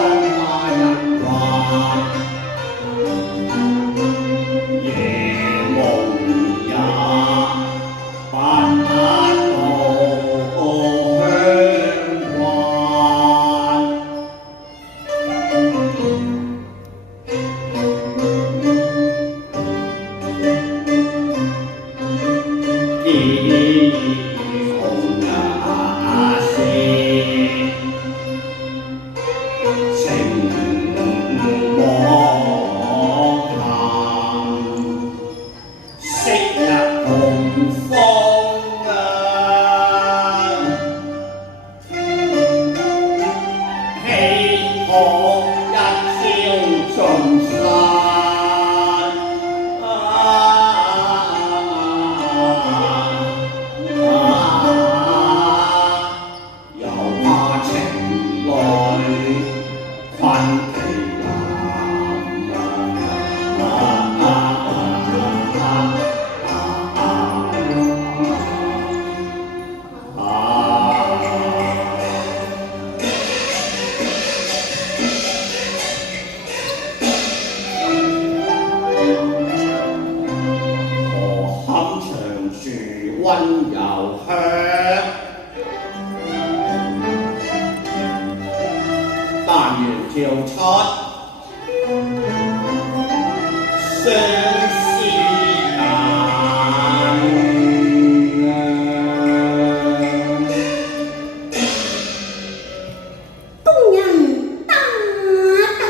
他人話，夜夢也不到鄉關。溫柔鄉，但願跳出相思眼。工人打打。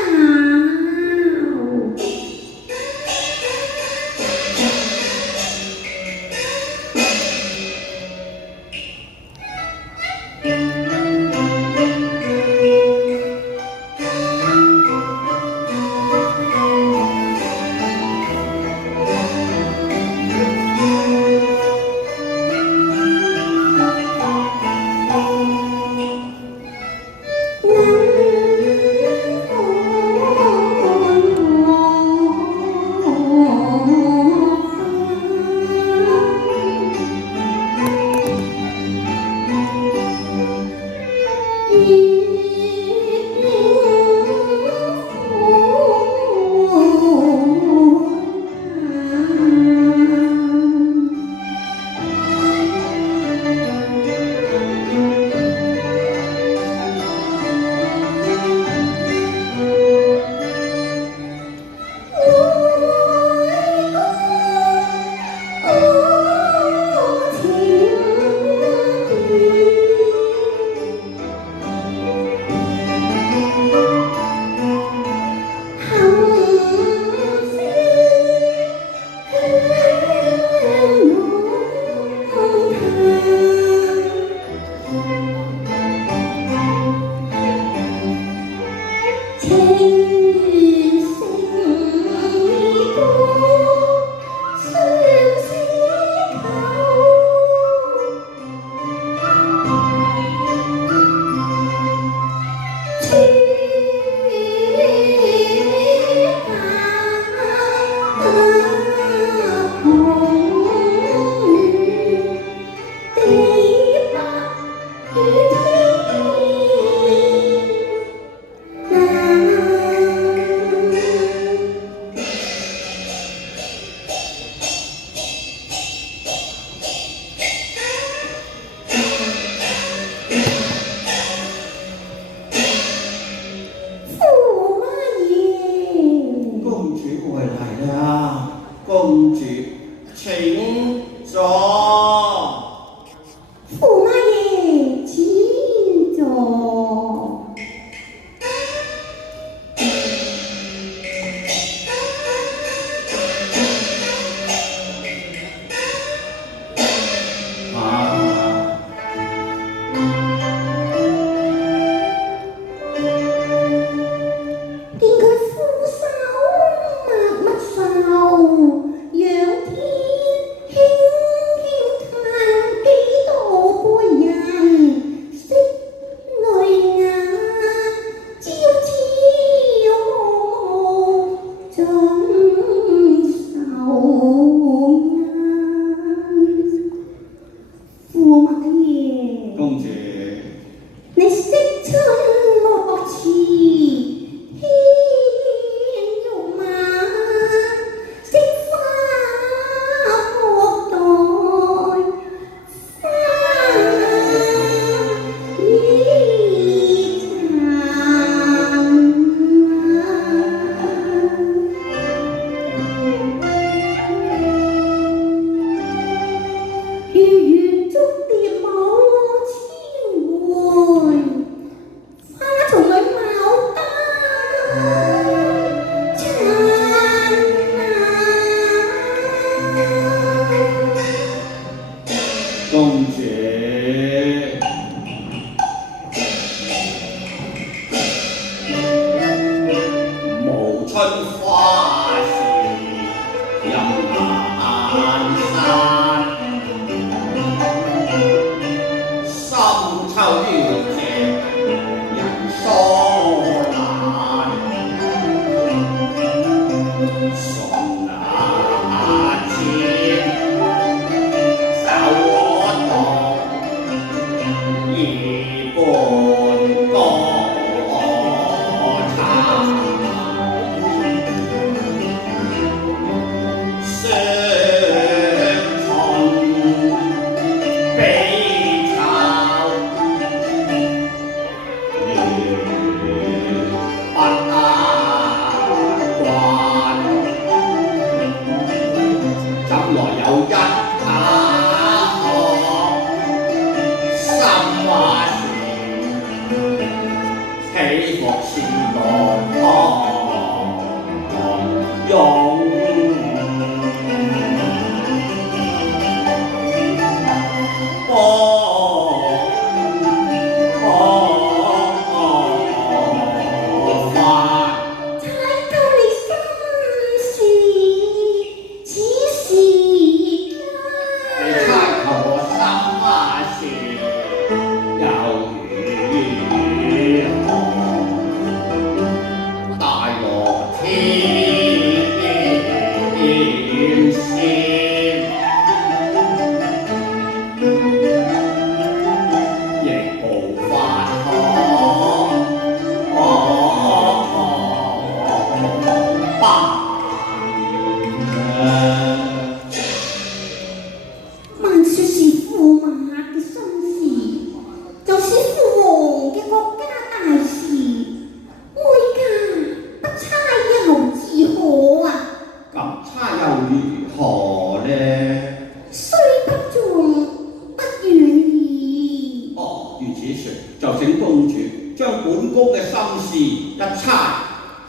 差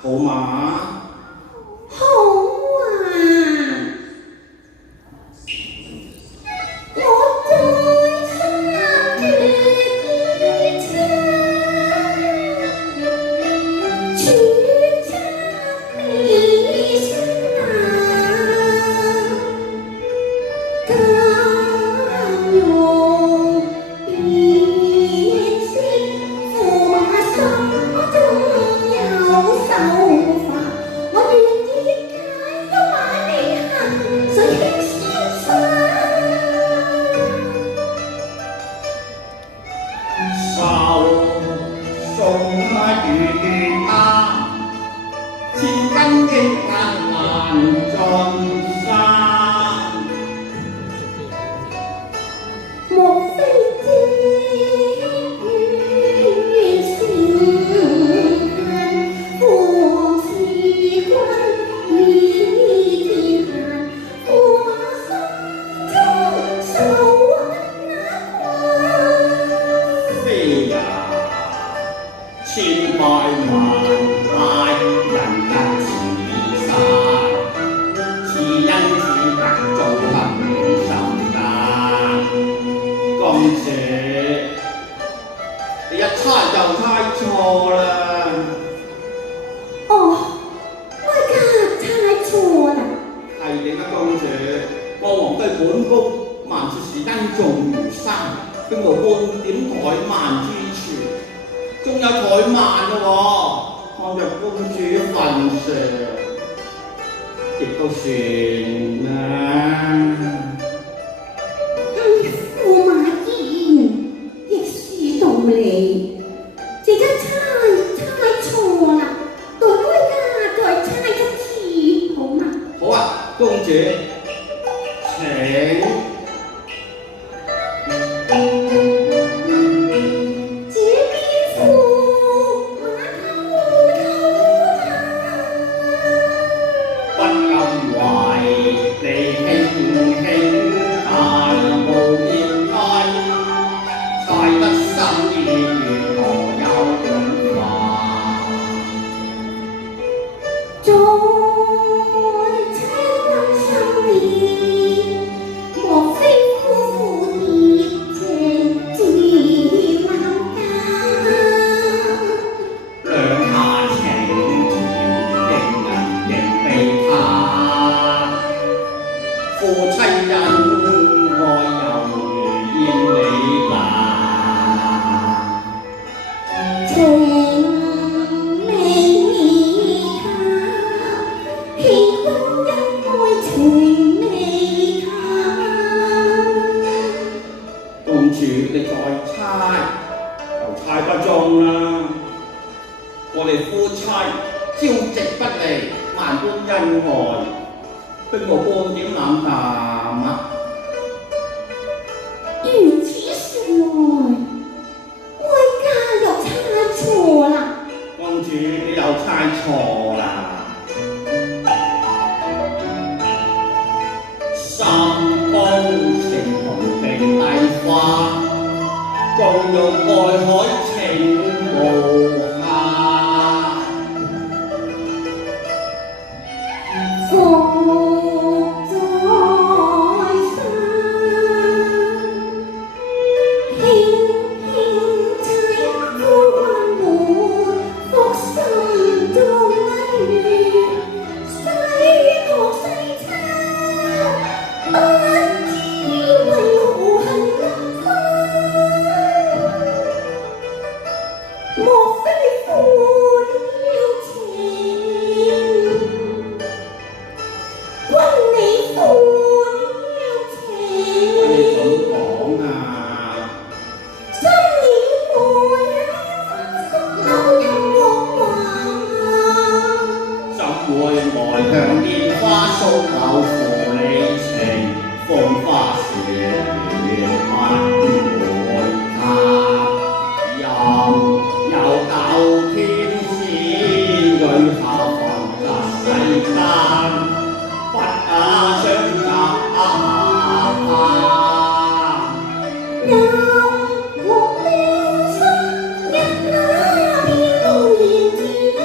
好嗎？好啊！我最心愛嘅家，全親美心啊！甘用變色，駙馬心中有手法，我願意解都把你恨，誰輕瀟灑。手送雨他，千根的眼難盡山。莫非這願成恨，王是君倚天下，駙馬心中愁那關。飛呀，千百萬大人得此山，此因此得做恨心間。公主，你一猜就猜錯啦！哦，我家猜錯啦。係你嘅公主，國王對本宮萬事是恩重如山，並無半點怠慢之處，仲有怠慢嘅喎。看着公主份上，亦都算啦。駙馬言亦是道理，這一猜錯啦，對歸家再猜一次好嗎？好啊，公主，請。這邊駙馬不禁為你輕輕但無言愛，猜得心意如何有變化？再猜心意，莫非夫婦熱情自萬家？兩下情甜，仍被他夫妻恩愛猶如煙里吧。情未他，喜歡因愛情未他。公主，你再猜就猜不中啦！我哋夫妻朝夕不離，萬般恩愛，並無半點冷淡啊！如此說來，哀家又猜錯啦。公主，你又猜錯啦！心高情同並蒂花，共用愛海情無限。福在身，輕輕悽夫君滿，福心中溫暖，細學細差，不知為何恨難分。莫非負了情？君你負了你咁情，講啊？心已負了，留人莫還。怎會來向煙花訴舊負你情？風花雪月不會他，任由舊天仙淚下放隔世間，不假相隔。任我標心，一那片無言自能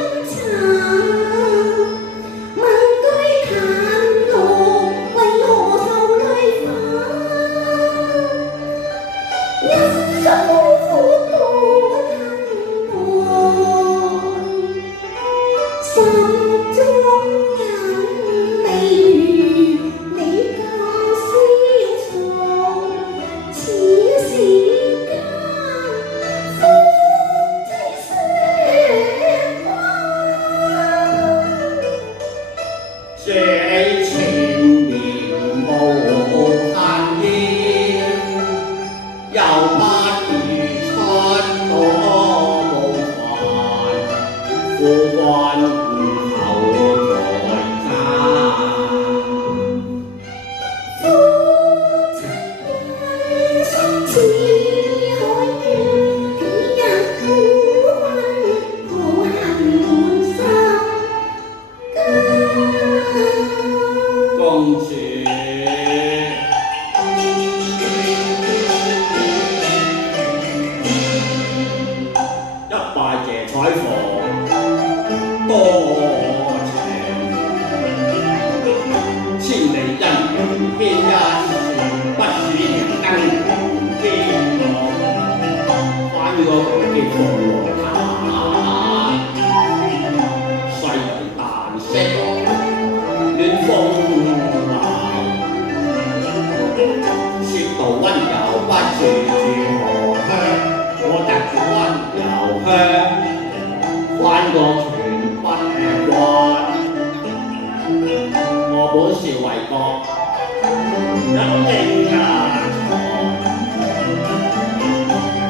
關後再爭。夫妻人生似海淵，幾日苦溫，抱恨滿心公主，一拜謝彩鳳，多情，千里姻緣牽一線，不使人跟紅天幕，翻個紅結鳳凰塔，細為彈色，暖風。說到溫柔不處處荷香，我得住溫柔香，關個全不關。我本是為國一應壓床，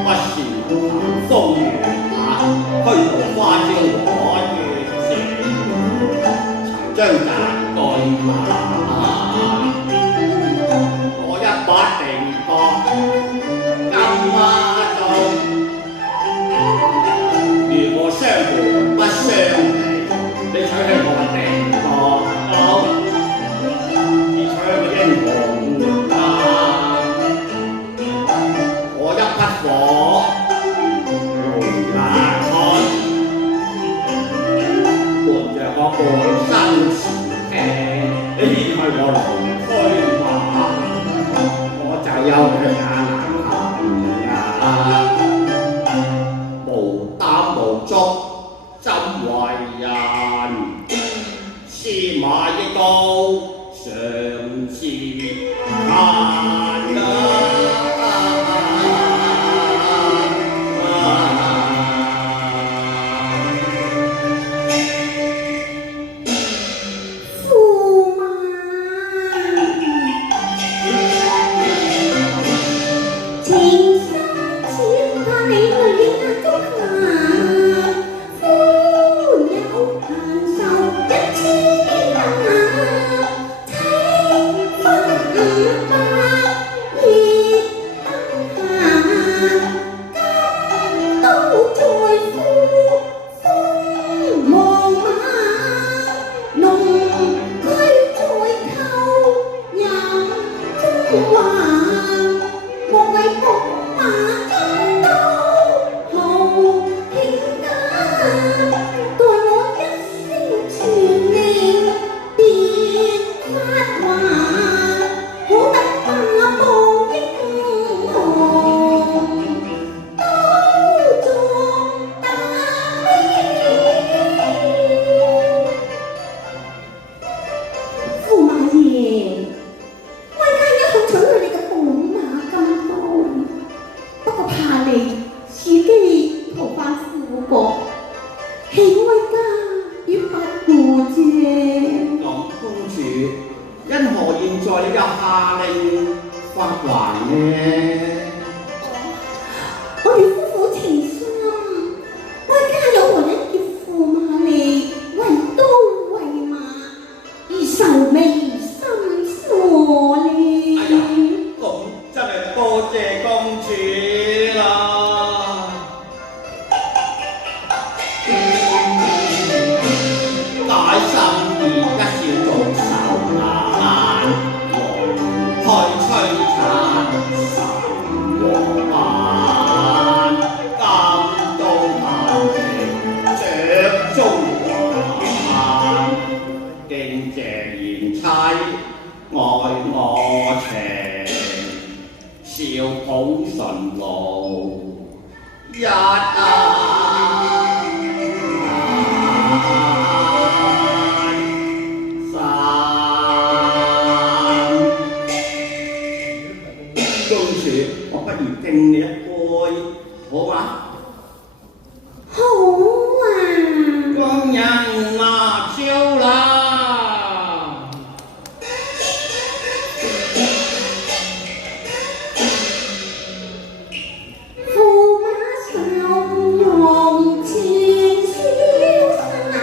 不是談風月下，虛度花朝我願情，曾將責對罵。不定覺金馬中，如果相伴不相離，你娶起我定當，只娶個英雄家。我一匹火，龍牙漢，伴着我半生前聽，你係我龍駒馬。有佢也難行無擔無足怎為人？司馬懿高尚自閒駙馬上龍前小山。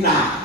啦。